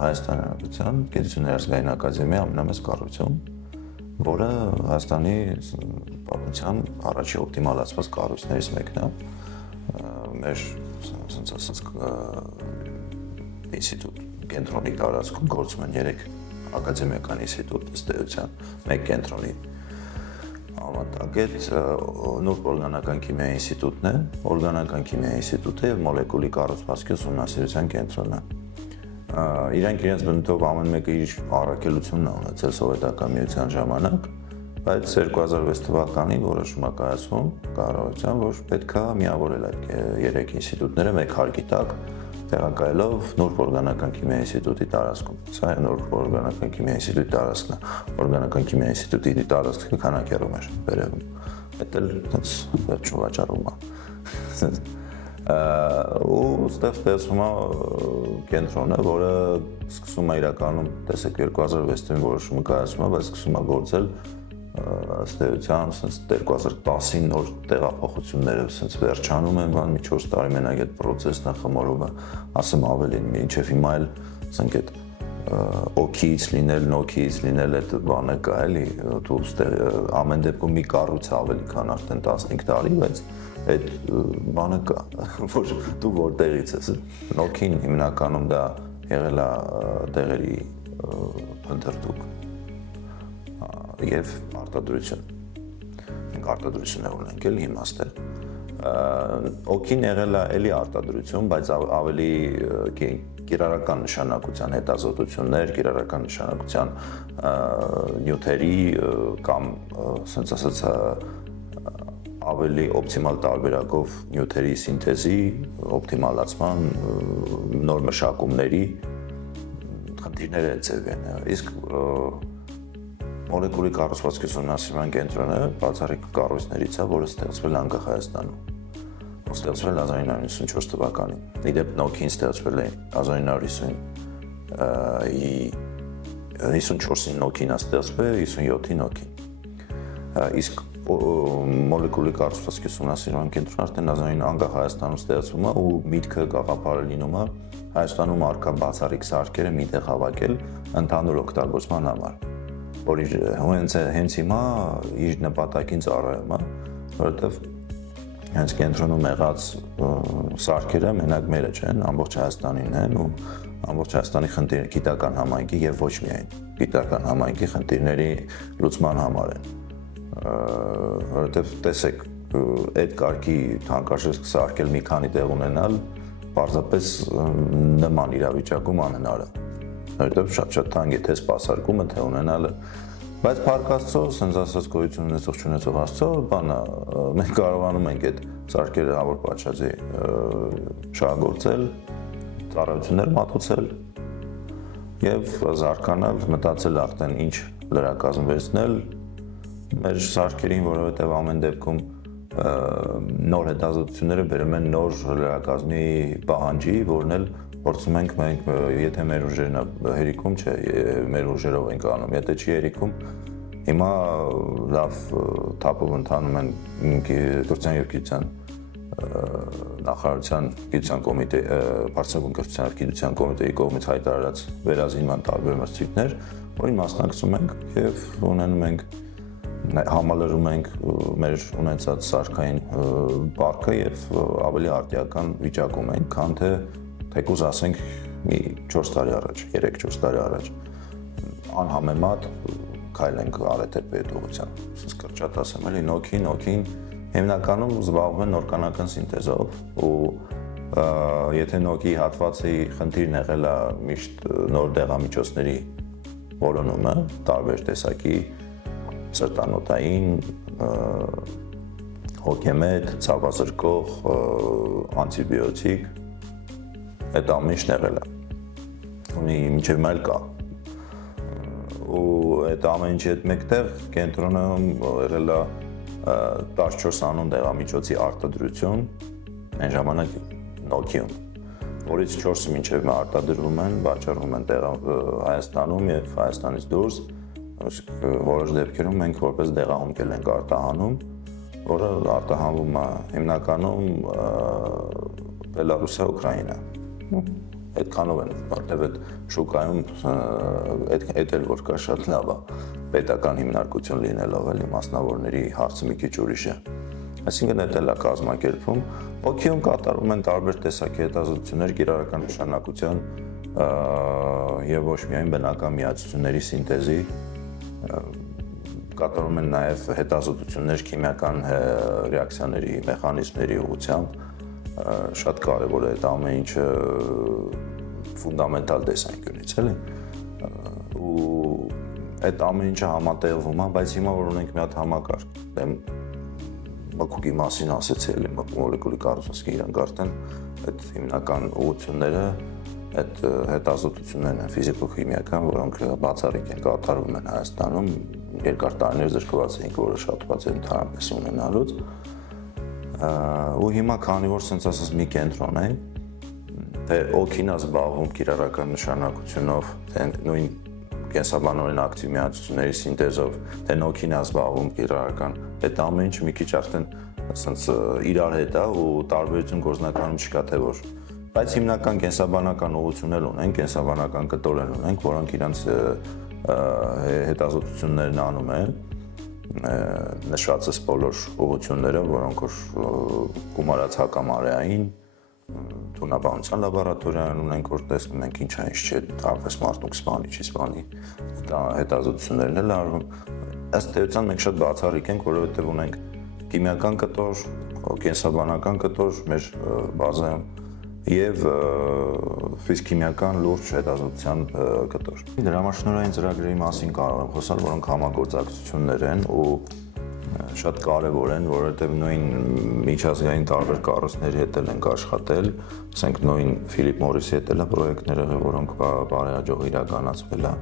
Հայաստանի Հանրապետության Գիտությունների ազգային ակադեմիայի ամենամեծ կառույցում, որը Հայաստանի պատմության առաջի օպտիմալացված կառույցներից մեկն է։ Մեր ինստիտուտ կենտրոնի տարածքում գործում են 3 ակադեմիական ինստիտուտ ըստ էության, 1 կենտրոնի համատագետ Նուրբ օրգանական քիմիայի ինստիտուտն է, օրգանական քիմիայի ինստիտուտը եւ մոլեկուլի կառուցվածքի ուսումնասիրության կենտրոնը։ Իրանք իրենց բնույթով ամեն մեկը իր առաքելությունն է ունեցել սովետական միության ժամանակ, բայց 2006 թվականին որոշում է կայացվում կառավարության, որ պետք է միավորել այդ 3 ինստիտուտները մեկ հարկի տակ, տեղակայելով Նուրբ օրգանական քիմիայի ինստիտուտի տարածքում։ Սա է Նուրբ օրգանական քիմիայի ինստիտուտի տարածքն է։ Օրգանական քիմիայի ինստիտուտի տարածքը քանակերում էր վերևում։ Դա էլ այնց վերջում վաճառում է։ Ու ստեղծվում է կենտրոնը, որը սկսում է իրականում, տեսեք 2006 թվականին որոշումը կայացվում է, բայց սկսում է գործել ըստ էության 2010-ին նոր տեղափոխությունները վերջանում են, մի 4 տարի մենակ այդ process-ն է խմորում, ասեմ ավելին, մինչև հիմա էլ ասենք այդ օքից լինել, նոքից լինել այդ բանը կա էլի, դու ամեն դեպքում մի կառույց ավելի քան արդեն 15 տարի, բայց այդ բանը կա, որ դու որտեղից ես։ Նոքին հիմնականում դա եղել է դեղերի փնտրտուք եւ արտադրություն։ Մենք արտադրություն է ունենք էլ իմաստել։ Օքին եղել է էլի արտադրություն, բայց ավելի կիրառական նշանակության հետազոտություններ, կիրառական նշանակության նյութերի կամ ասենց ասած ավելի օպտիմալ տարբերակով նյութերի սինթեզի, օպտիմալացման, նոր մշակումների խնդիրները ձև են։ Իսկ մոլեկուլի կառուցվածքի ուսումնասիրման կենտրոնը բացառիկ կառույցներից է, որը ստեղծվել է անկախ Հայաստանում։ Ստեղծվել 1994 թվականին։ Իդեպ նոքին ստեղծվել է 1954-ին նոքին է ստեղծվել, 57-ին նոքին։ Իսկ մոլեկուլի կառուցվածքի ուսումնասիրման կենտրոնը արդեն անկախ Հայաստանում ստեղծվում է ու միտքը գաղափարը լինում է Հայաստանում առկա բացառիկ սարքերը միտեղ հավաքել ընդհանուր օգտագործման համար, որ հենց հիմա իր նպատակին ծառայում է, որովհետև հենց կենտրոնում եղած սարքերը մենակ մերը չեն, ամբողջ Հայաստանին են ու ամբողջ Հայաստանի գիտական համայնքի եւ ոչ միայն գիտական համայնքի խնդիրների լուծման համար են։ Որովհետև տեսեք, այդ կարգի թանկարժեք սարքել մի քանի տեղ ունենալ պարզապես նման իրավիճակում անհնար է։ Որովհետև շատ թանկ է թե սպասարկումը, թե ունենալը, բայց փառք Աստծո, ասենց ասած գոյություն ունեցող չունեցող Աստծո, բանը մենք կարողանում ենք այդ սարքերը հավոր պատշաճի շահագործել, ծառայություններ մատուցել եւ զարգանալ, մտածել արդեն ինչ լրակազմ վերցնել մեր սարքերին, որովհետեւ ամեն դեպքում նոր հետազոտությունները բերում են նոր լրակազմի պահանջի, որն էլ փորձում ենք մենք, եթե մեր ուժերն հերիքում չէ, մեր ուժերով ենք անում, եթե չի հերիքում, հիմա լավ թափով ընթանում են Կրթության և գիտության նախարարության գիտության կոմիտեի, բարձրագույն կրթության և գիտության կոմիտեի կողմից հայտարարած վերազինման տարբեր մրցույթներ, որին մասնակցում ենք եւ ունենում ենք համալրում ենք մեր ունեցած սարքային պարքը եւ ավելի արդիական վիճակում ենք, քան թե թեկուզ ասենք մի 4 տարի առաջ, 3-4 տարի առաջ անհամեմատ քայլ ենք արել դեպի այդ ուղղությամբ։ Սենց կրճատ ասեմ, էլի նոքին հիմնականում զբաղվում են օրգանական սինթեզով ու եթե նոքի հատվածի խնդիրն եղել է միշտ նոր դեղամիջոցների որոնումը, տարբեր տեսակի սրտանոթային, հոգեմետ, ցավազրկող, անտիբիոտիկ, այդ ամենն եղել է։ Ունի մինչև մայլ կա։ Ու այդ ամեն ինչի հետ մեկտեղ կենտրոնը եղել է 14 անուն դեղամիջոցի արտադրություն, այն ժամանակ նոքիում, որից 4-ը մինչև արտադրվում են, վաճառվում են Հայաստանում եւ Հայաստանից դուրս, որոշ դեպքերում մենք որպես դեղահոնքել ենք արտահանում, որը արտահանվում է հիմնականում Բելարուսիա, Ուկրաինա։ այդքանով են, որտեղ այդ շուկայում այդ էլ որ կա շատ լավ է, պետական հիմնարկություն լինելով էլի մասնավորների հարցը մի քիչ ուրիշ է։ Այսինքն այդ էլ է կազմակերպվում, օքիում կատարում են տարբեր տեսակի հետազոտություններ կիրառական նշանակության եւ ոչ միայն բնական միացությունների սինտեզի, կատարում են նաև հետազոտություններ քիմիական ռեակցիաների մեխանիզմների ուղղությամբ, շատ կարևոր է այդ ամեն ինչը ֆունդամենտալ տեսանկյունից էլի, ու այդ ամեն ինչը համատեղվում է, բայց հիմա որ ունենք մի հատ համակարգ, մկուկի մասին ասեցի էլի, մոլեկուլի կառուցվածքի իրանք արդեն այդ հիմնական ուղղությունները, այդ հետազոտություններն են ֆիզիկո-քիմիական, որոնք բացառիկ են կատարվում են Հայաստանում, երկար տարիներ զրկված էինք որոշատված են ընդհանրապես ունենալուց, ու հիմա քանի որ սենց ասած մի կենտրոն է, թե օքին է զբաղվում կիրառական նշանակությունով, թե նույն կենսաբանորեն ակտիվ միացությունների սինտեզով, թե օքին է զբաղվում կիրառական, այդ ամեն ինչ մի քիչ արդեն սենց իրար հետ է ու տարբերություն գործնականում չկա թե որ, բայց հիմնական կենսաբանական ուղղություններ ունենք, կենսաբանական կտորներ ունենք, որոնք իրենց հետազոտություններն անում են, նշվածս բոլոր ուղղությունները, որոնք որ գումարած հակամարեային, թունաբանության լաբորատորիան ունենք, որ տեսնում ենք ինչ է, ինչ չէ, տարբեր մարդուկ սպանի, չի սպանի, հետազոտություններն էլ արվում, ըստ էության մենք շատ բացառիկ ենք, որովհետև ունենք քիմիական կտոր, կենսաբանական կտոր մեր բազայում եւ ֆիզիկական լուրջ հետազոտության կտոր։ Դրամաշնորհային ծրագրերի մասին կարող եմ խոսալ, որոնք համագործակցություններ են ու շատ կարևոր են, որովհետև նույն միջազգային տարբեր կառույցների հետ ենք աշխատել, ասենք նույն Ֆիլիպ Մորիսի հետ էլ պրոյեկտները, որոնք բարեհաջող իրականացվել է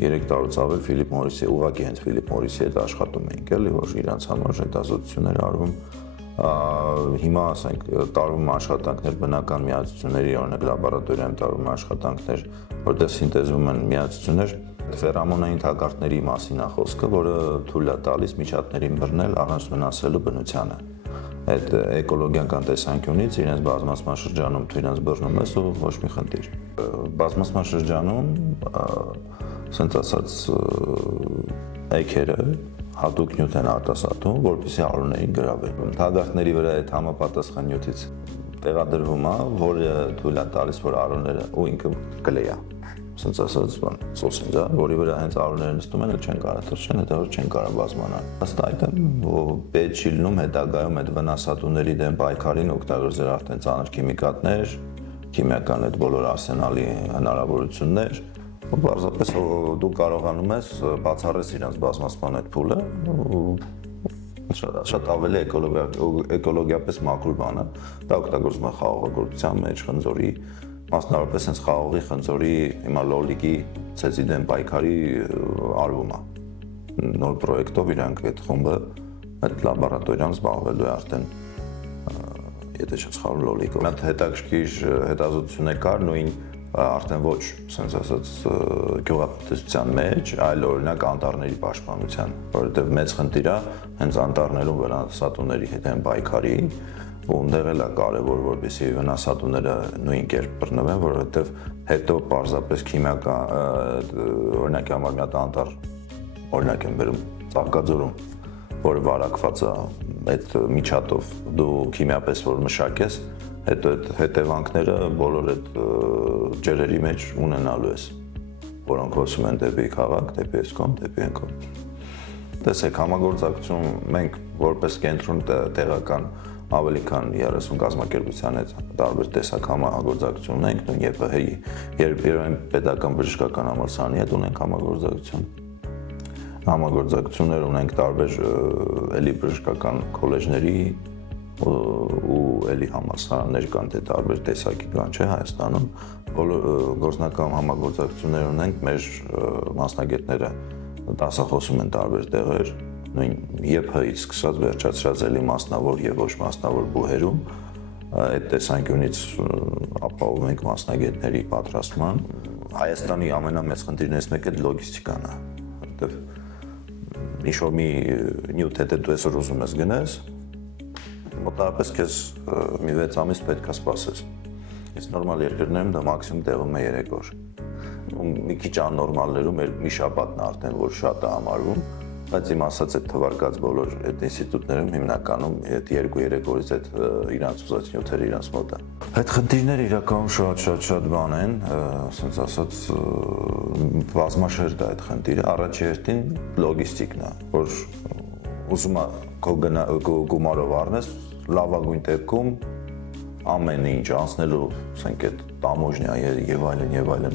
3 տարուց ավել Ֆիլիպ Մորիսի, ուղղակի հենց Ֆիլիպ Մորիսի հետ աշխատում էինք էլի, որ իրանց համար հետազոտություններ արվում, հիմա ասենք տարվում աշխատանքներ բնական միացությունների, օրինակ լաբորատորիայում տարվում աշխատանքներ, որտեղ սինտեզվում են միացություններ, ֆերամոնային թակարդների մասին է խոսքը, որը թույլ է տալիս միջատներին բռնել առանց վնասելու բնությանը։ Այդ էկոլոգիական տեսանկյունից իրենց բազմացման շրջանում դու իրենց բռնում ես ու ոչ մի խնդիր։ Բազմացման շրջանում, ասենց ասած, էգերը հատուկ նյութ են արտասատում, որպեսզի արուներին գրավեն։ Թակարդների վրա այդ համապատասխան նյութից տեղադրվում է, որը թույլ է տալիս, որ արուները ու ինքը կլեյա, ասենց ասած, սոսինձ է, որի վրա հենց արուները նստում են, չեն կարող թռչեն, հետո չեն կարող բազմանալ։ Ըստ այդմ, պետք չի լինում հետագայում այդ վնասատուների դեմ պայքարին օգտագործել արդեն ծանր քիմիկատներ, քիմիական այդ բոլոր արսենալի հնարավորություններ, ու պարզապես դու կարողանում ես բացառես իրենց բազմացման այդ փուլը, շատ ավելի էկոլոգիապես մաքուր բան է, դա օգտագործվում է խաղողագործության մեջ, խնձորի, մասնավորապես հենց խաղողի, խնձորի, հիմա լոլիկի, ցեցի դեմ պայքարի արվում է։ Նոր պրոյեկտով իրանք այդ խումբը այդ լաբորատորիան զբաղվելու է արդեն, եթե չեմ սխալվում լոլիկով։ Այդ հետաքրքիր հետազոտություններ կար նույն արդեն ոչ, ասենց ասած, գյուղատնտեսության մեջ, այլ օրինակ անտառների պաշտպանության, որովհետև մեծ խնդիր է հենց անտառներում վնասատուների հետ են պայքարի, ու ընդեղ էլ է կարևոր, որպեսզի վնասատուները նույն կերպ բռնվեն, որովհետև հետո պարզապես քիմիական, օրինակ համար մի հատ անտառ, օրինակ եմ բերում Ծաղկաձորում, որը վարակված է այդ միջատով, դու քիմիապես որ մշակես, հետո այդ հետևանքները բոլոր այդ ջրերի մեջ ունենալու ես, որոնք հոսում են դեպի քաղաք, դեպի Էսկոմ, դեպի Էնկոմ։ Տեսեք, համագործակցություն մենք որպես կենտրոն տեղական ավելի քան 30 կազմակերպության հետ տարբեր տեսակ համագործակցություն ունենք, նույն ԵՊՀ-ի, Երևան պետական բժշկական համալսարանի հետ ունենք համագործակցություններ ունենք տարբեր էլի բժշկական քոլեջների ու էլի համալսարաններ կան, թե տարբեր տեսակի կան, չէ, Հայաստանում, բոլոր գործնական համագործակցություններ ունենք, մեր մասնագետները դասախոսում են տարբեր տեղեր, նույն ԵՊՀ-ից սկսած վերջացրած էլի մասնավոր եւ ոչ մասնավոր բուհերում, այդ տեսանկյունից ապահովում ենք մասնագետների պատրաստման։ Հայաստանի ամենամեծ խնդիրներից մեկը լոգիստիկան է, որովհետեւ ինչ-որ մի նյութ հետ դու այսօր ուզում ես գնես, մոտավորապես քեզ մի 6 ամիս պետք է սպասես։ Իսկ նորմալ երկրներում դա մաքսիմում տևում է 3 օր։ Մի քիչ աննորմալներում մի շաբաթն արդեն որ շատ է համարվում, բայց իմ ասած այդ թվարկած բոլոր այդ ինստիտուտներում հիմնականում այդ 2-3 օրից այդ իրանց ուզած նյութերը իրանց մոտ է։ Այդ խնդիրները իրականում շատ բան են, ասենց ասած բազմաշերտ է այդ խնդիրը, առաջի հերթին լոգիստիկն է, որ ուզում է քո գումարով առնես, լավագույն դեպքում ամեն ինչ անցնելու, ասենք այդ տամոժնիա եւ այլն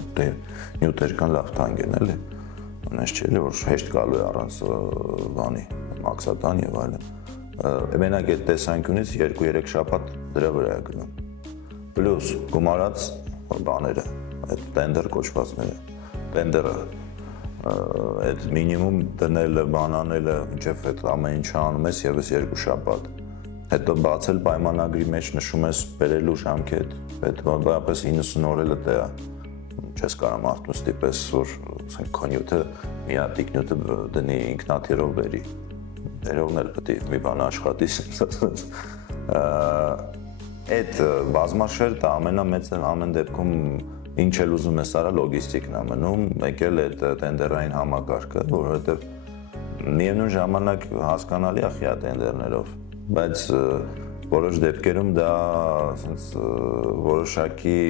նյութեր կան լավ թանկ են, էլի։ Այնպես չէ՞ որ հեշտ գալու է առանց բանի, մաքսատան եւ այլն։ Մենակ այդ տեսանկյունից 2-3 շաբաթ դրա վրա է գնում։ Պլյուս գումարած բաները, այդ տենդեր կոչվածները, տենդերը, այդ մինիմում դնելը, բանանելը, ինչեւ այդ ամեն ինչը անում ես եւս 2 շաբաթ։ Հետո բացել պայմանագրի մեջ նշում ես բերելու ժամկետ, հետո բավապես 90 օրելը դա է։ Չես կարող մարդուն ստիպես, որ ասենք քոնյութը մի հատ տիկնյութը դնի ինքնաթիռով բերի։ Դերողն էլ պետք է մի բան աշխատի, ասած։ Այդ բազմաշերտը ամենամեծը ամեն դեպքում ինչ էլ ուզում ես արա լոգիստիկն է մնում, մեկ էլ այդ տենդերային համակարգը, որովհետև միևնույն ժամանակ հասկանալի է խիա տենդերներով, բայց որոշ դեպքերում դա ասենց որոշակի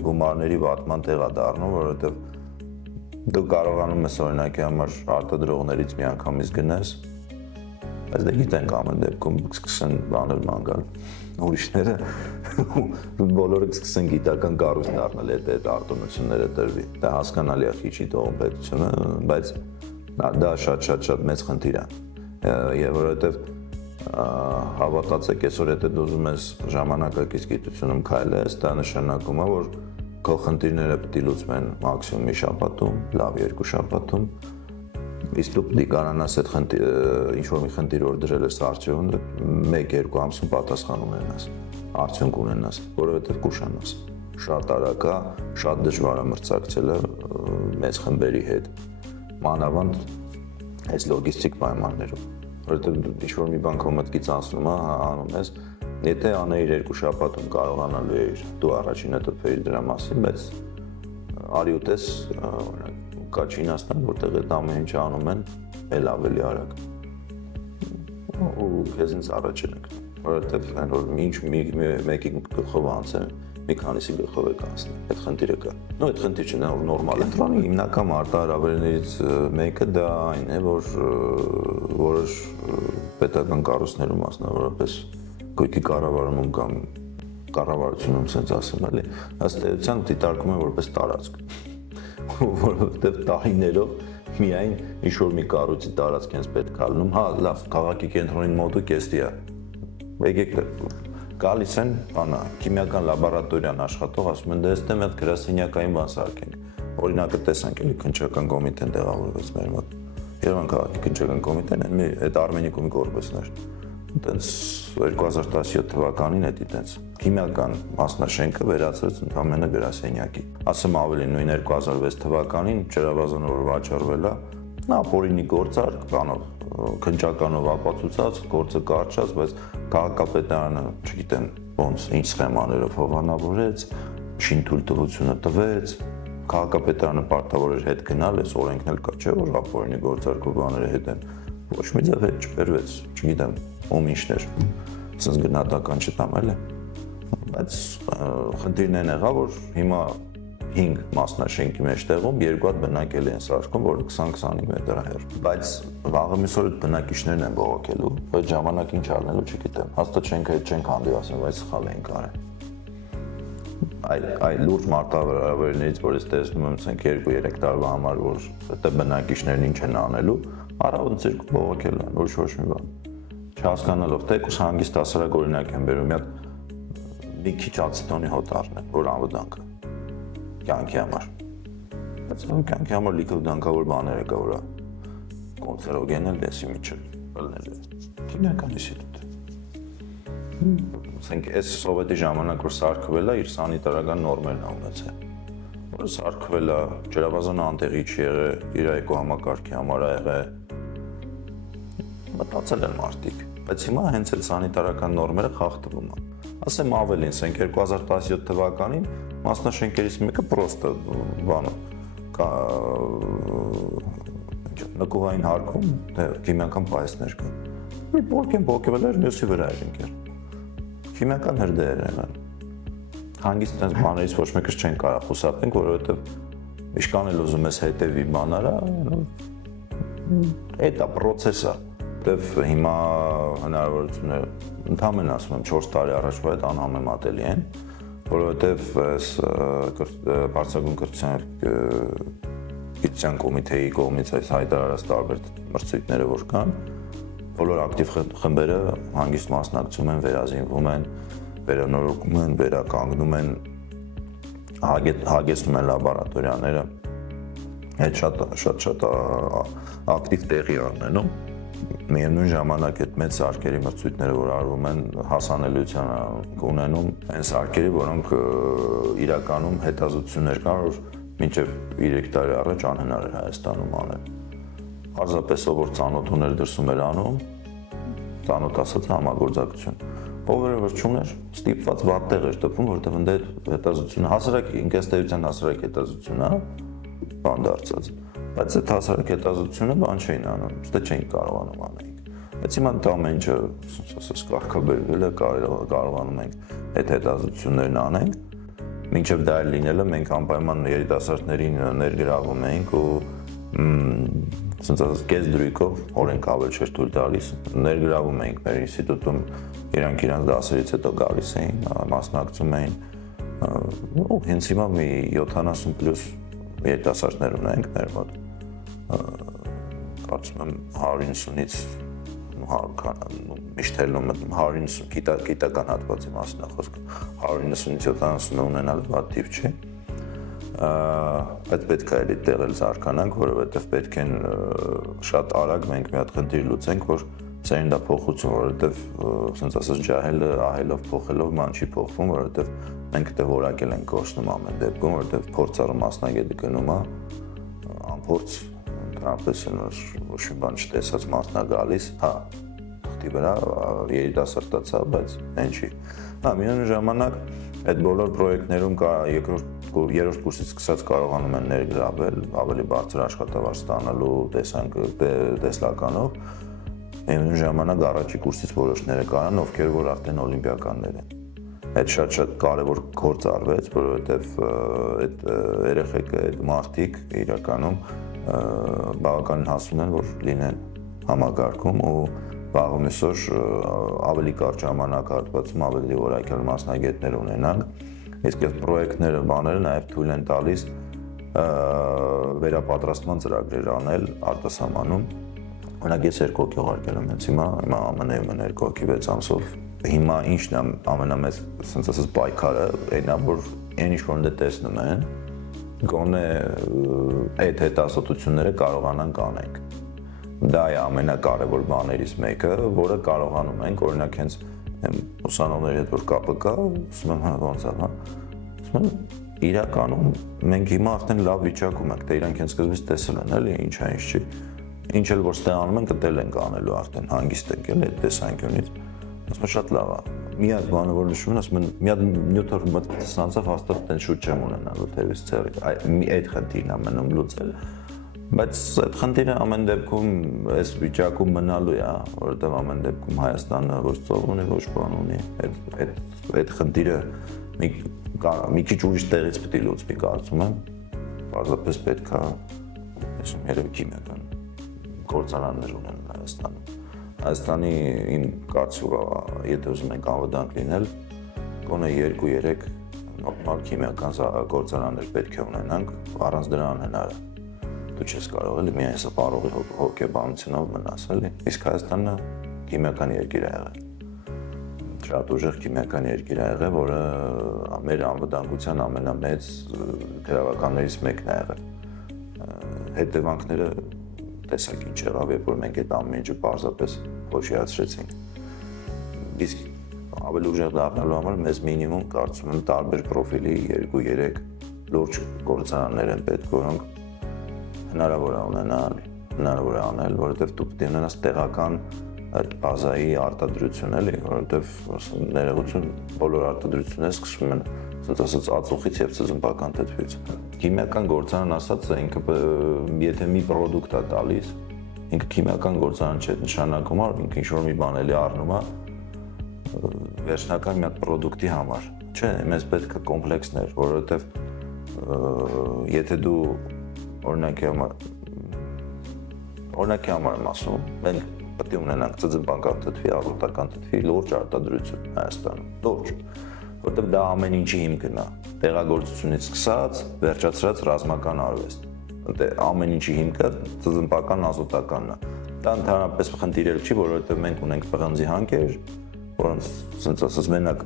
գումարների վատման տեղ է դառնում, որովհետև դու կարողանում ես օրինակի համար արտադրողներից մի անգամից գնես, բայց դե գիտենք ամեն դեպքում կսկսեն բաներ ման գալ, ուրիշները բոլորը կսկսեն գիտական կառույց դառնել այդ արտոնությունները տրվի, դա հասկանալի է խիչի տողում պետությունը, բայց դա շատ մեծ խնդիր է, եւ որովհետև հավատացեք այսօր եթե դու ուզում ես ժամանակակից գիտությունում քայլես, դա նշանակում է, որ քո խնդիրները պետք է լուծվեն մաքսիմում մի շաբաթում, լավ 2 շաբաթում, իսկ դու պետք է կարողանաս այդ ինչ որ մի խնդիր որ դրել ես արժևում, 1-2 ամսում պատասխան ունենաս, արդյունք ունենաս, որովհետև կուշանաս։ Շատ արագ է, շատ դժվար է մրցակցելը մեծ խմբերի հետ, մանավանդ այս լոգիստիկ պայմաններում։ Որովհետև ինչ-որ մի բան քո մտքից անցնում է, անում ես, եթե անեիր 2 շաբաթում կարողանալու էիր դու առաջինը տպեիր դրա մասին, բայց արի ուտես, օրինակ, կա Չինաստան, որտեղ այդ ամեն ինչը անում են էլ ավելի արագ։ Ու քեզնից առաջ են գնում, որովհետև այն որ ինչ մեկի գլխով անցել, մի քանիսի գլխով է կանցնի, այդ խնդիրը կա։ Նո, այդ խնդիր չէ, որ նորմալ է։ Ընտրոնի հիմնական արտահայտություններից մեկը դա այն է, որ որոշ պետական կառույցներում մասնավորապես գույքի կառավարումում կամ կառավարությունում sense ասեմ, էլի, ըստ էության դիտարկում են որպես տարածք, որովհետև տարիներով միայն ինչ-որ մի կառույցի տարածք հենց պետք է լինում, հա, լավ, քաղաքի կենտրոնին մոտը կեստի է, եկեք գալիս են, բանա, քիմիական լաբորատորիան աշխատող, ասում են, դե այստեղ մի հատ գրասենյակային բան սարքենք, օրինակը տեսանք, էլի քննչական կոմիտեն տեղավորվեց մեր մոտ, Երևան քաղաքի քննչական կոմիտեն, այդ Արմենիկոմի կորպուսն էր, այտենց 2017 թվականին էդի տենց քիմիական մասնաշենքը վերածվեց ընդամենը գրասենյակի, ասեմ ավելի նույն 2006 թվականին ջրավազանը որ վաճառվել է, ապօրինի գործարք, բանով, քննչականով ապացուցած, գործը կարճած, բայց քաղաքապետարանը, չգիտեմ, ոնց ինչ սխեմաներով հովանավորեց, շինթույլտվությունը տվեց, քաղաքապետարանը պարտավոր էր հետ գնալ, այս օրենքն էլ կա, չէ՞ որ ապօրինի գործարքով բաները հետ են, ոչ մի ձև հետ չբերվեց, չգիտեմ, ում ինչներ, ասենց գնահատական չտամ, էլի, բայց խնդիրն այն եղավ, որ հիմա 5 մասնաշենքի մեջտեղում 2 հատ բնակելի են սարքում, որը 20-25 մետր է հեռու։ Բայց վաղը միսօր այդ բնակիչներն են բողոքելու, այդ ժամանակ ինչ արնելու չգիտեմ։ Հաստատ չենք հանդիպասում, բայց սխալ են կարել։ Այլ լուրջ մարտահրավերներից, որ ես տեսնում եմ, ասենք 2-3 տարվա համար, որ այդ բնակիչներն ինչ են անելու, առավոտ ցերկ բողոքել են, ոչ մի բան։ Չհասկանալով, թեկուզ հանգիստ հասարակ օրինակ են բերում, մի քիչ ացետոնի հոտ առնեն, որ անվտանգ է։ Կյանքի համար, բայց կյանքի համար լիքը դանկավոր բաներ է կա, որ կոնցերոգեն էլ դեսի միջև ըլնել է, քիմիական ինստիտուտ։ Ասենք, այս սովետի ժամանակ, որ սարքվել է, իր սանիտարական նորմերն է ունեցել, որ սարքվել է, ջրավազանը անտեղի չի եղել, իր էկո համակարգի համար է եղել, մտածել են մարդիկ, բայց հիմա հենց այդ սանիտարական նորմերը խախտվում են։ Ասեմ ավելին, ասենք 2017 թվականին մասնաշենքերից մեկը պրոստը նկուղային հարկում քիմիական պայեսներ կան։ Մի բորկեն բոկվել էր մյուսի վրա էր ընկել։ Քիմիական հրդեհ էր եղել։ Հանգիստ այնպես բաներից ոչ մեկս չեն կարող խուսափենք, որովհետև իշքան էլ ուզում ես հետևի բանարա, դա process է։ Դեվ հիմա հնարավորությունները ընդհանրապես ասում եմ 4 տարի առաջվա այդ անհամեմատելի են, որովհետև այս բարձրագույն կրթության կոմիտեի կողմից այս հայտարարած տարբեր մրցույթները որ կան, բոլոր ակտիվ խմբերը հանգիստ մասնակցում են, վերազինվում են, վերանորոգում են, վերականգնում են, հագեցնում են լաբորատորիաները, այդ շատ ակտիվ տեղի ունենում։ Միևնույն ժամանակ այդ մեծ սարքերի մրցույթները, որ արվում են, հասանելիության ունենում այն սարքերի, որոնք իրականում հետազոտություններ կան, որ մինչև 3 տարի առաջ անհնար էր Հայաստանում անել։ Պարզապես ով որ ծանոթ ուներ դրսում էր անում, ծանոթ ասած համագործակցություն։ Ով որ չուներ, ստիպված վատ տեղ էր տպվում, որտեղ ընդ հետազոտությունը հասարակ ինքնստեյության հասարակ հետազոտությունն է, բան դարձած։ Բայց այդ հասարակ հետազոտությունը բան չէին անում, ստե չէին կարողանում անենք։ Բայց հիմա դա ամեն ինչը, ասես կարգաբերվել է, կարողանում ենք այդ հետազոտություններն անենք։ Մինչև դա լինելը մենք անպայման երիտասարդներին ներգրավում էինք ու ասես կես դրույքով օրենք ավել չէր թույլ տալիս, ներգրավում էինք մեր ինստիտուտում, իրանք իրանց դասերից հետո գալիս էին, մասնակցում էին։ Ու հենց հիմա մի 70+ երիտասարդներ ունենք մեր մոտ։ Կարծում եմ 190-ից միշտ ելնում 190 գիտական հատվածի մասին է խոսքը 190-ից 70 ունենալը վատ տիպ չի, բայց պետք է էլի տեղել զարգանանք, որովհետև պետք են շատ արագ մենք մի հատ խնդիր լուծենք, որ սերնդափոխություն, որովհետև ասենց ասած ջահելը ահելով փոխելով ման չի փոխվում, որովհետև մենք դե որակել ենք կորցնում ամեն դեպքում, որովհետև փորձառու մասնագետը գնում է անփորձ դրանպես ոչ մի բան չտեսած մարդն է գալիս, հա, թղթի վրա երիտասարդացա, բայց այն չի։ Հա, միևնույն ժամանակ այդ բոլոր պրոյեկտներում երրորդ կուրսից սկսած կարողանում են ներգրավել, ավելի բարձր աշխատավարձ ստանալու տեսլականով։ Միևնույն ժամանակ առաջի կուրսից որոշները կարան, ովքեր որ արդեն օլիմպիականներ են։ Այդ շատ կարևոր գործ արվեց, որովհետև այդ երեխեքը, այդ մարդիկ իրականում բավականին հասուն են, որ լինեն համագարկում ու վաղը միսօր ավելի կարճ ժամանակահատվածում ավելի որակյալ մասնագետներ ունենանք, իսկ այս պրոյեկտները, բաները նաև թույլ են տալիս վերապատրաստման ծրագրեր անել արտասահմանում։ Օրինակ ես 2 հոգի ուղարկել եմ հենց հիմա ԱՄՆ-ում 2 հոգի 6 ամսով։ Հիմա ինչն է ամենամեծ, ասենց ասած պայքարը, այնն է, որ այն ինչ որ դե տեսնում են, գոնե այդ հետազոտությունները կարողանանք անենք։ Դա է ամենակարևոր բաներից մեկը, որը կարողանում ենք, օրինակ հենց ուսանողների հետ որ կապը կա, ասում եմ հա ոնց է, հա։ Ասում եմ իրականում մենք հիմա արդեն լավ վիճակում ենք, դե իրանք հենց սկզբից տեսել են, էլի ինչա ինչ չի։ Ինչ էլ որ ստե անում են, կտել ենք անելու արդեն, հանգիստ ենք էլ այդ տեսանկյունից։ Ասում եմ շատ լավ է։ Միակ բանը որ նշում են, ասում են մի հատ նյութեր մտածանցավ հաստատ այն շուտ չեմ ունենալու թևից ցերիկ։ Այդ խնդիրն է մնում լուծել։ Բայց այդ խնդիրը ամեն դեպքում այս վիճակում մնալու է, որովհետև ամեն դեպքում Հայաստանը ոչ ծով ունի, ոչ բան ունի։ Այդ խնդիրը մի քիչ ուրիշ տեղից պետք է լուծվի, կարծում եմ։ Պարզապես պետք է այսում երևի քիմիական գործարաններ ունեն Հայաստանում։ Հայաստանի իմ կարծիքով, եթե ուզում ենք անվտանգ լինել, գոնե 2-3 նորմալ քիմիական գործարաններ պետք է ունենանք, առանց դրա անհնար է։ Դու չես կարող էլի միայն սա պարողի հոգեբանությունով մնաս, էլի։ Իսկ Հայաստանը քիմիական երկիր է եղել։ Շատ ուժեղ քիմիական երկիր է եղել, որը մեր անվտանգության ամենամեծ գրավականներից մեկն է եղել։ Հետևանքները տեսակ ինչ եղավ, երբ որ մենք այդ ամեն ինչը պարզապես փոշիացրեցինք։ Իսկ ավելի ուժեղ դառնալու համար մեզ մինիմում կարծում եմ տարբեր պրոֆիլի 2-3 լուրջ գործարաններ են պետք, որոնք հնարավոր է ունենալ, հնարավոր է անել, որովհետև դու պետք է ունենաս տեղական այդ բազայի արտադրություն էլի, որովհետև ներողություն բոլոր արտադրությունները սկսվում են ասած ածուխից եւ ծծմբական թթվից։ Քիմիական գործարան ասած է ինքը եթե մի պրոդուկտ է տալիս, ինքը քիմիական գործարան չէ, նշանակում է ինքը ինչ-որ մի բան էլի առնում է վերջնական մի հատ պրոդուկտի համար։ Չէ, մեզ պետք է կոմպլեքսներ, որովհետև եթե դու օրինակի համար եմ ասում, մենք պետք է ունենանք ծծմբական թթվի, ազոտական թթվի լուրջ արտադրություն Հայաստանում, լուրջ, որովհետև դա ամեն ինչի հիմքն է, տեղագործությունից սկսած, վերջացրած ռազմական արվեստ, ամեն ինչի հիմքը ծծմբական ազոտականն է, դա ընդհանրապես խնդիր չի, որովհետև մենք ունենք պղնձի հանքեր, որոնց ասենց ասած մենակ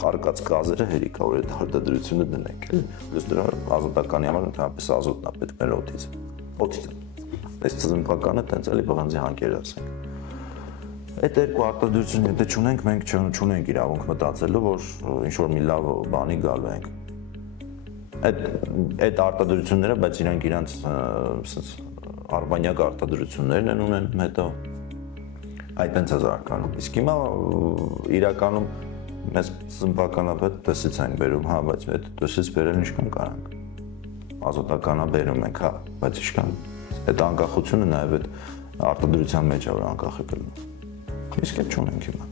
խարկած գազերը հերիք է, որ այդ արտադրությունը դնենք, plus դրա ազոտականի համար ընդհանրապես ազոտն է պետք մեր օդից։ Այս ծծմբականը տենց էլի պղնձի հանքեր ասենք։ Այդ երկու արտադրությունը եթե չունենք, մենք չունենք իրավունք մտածելու, որ ինչ-որ մի լավ բանի գալու ենք։ Այդ արտադրությունները, բայց իրանք արբանյակ արտադրություններն են ունեն հետո այդ տենց է զարգանում։ Իսկ հիմա իրականում մեզ ծծմբականապետ տեսից ենք բերում, հա, բայց այդ տեսից բերել ինչքան կարանք։ Ազոտականա բերում ենք, հա, բայց ինչքան այդ անկախությունը նաև այդ արտադրության մեջ է որ անկախ է գնում։ Իսկ այդ չունենք հիմա։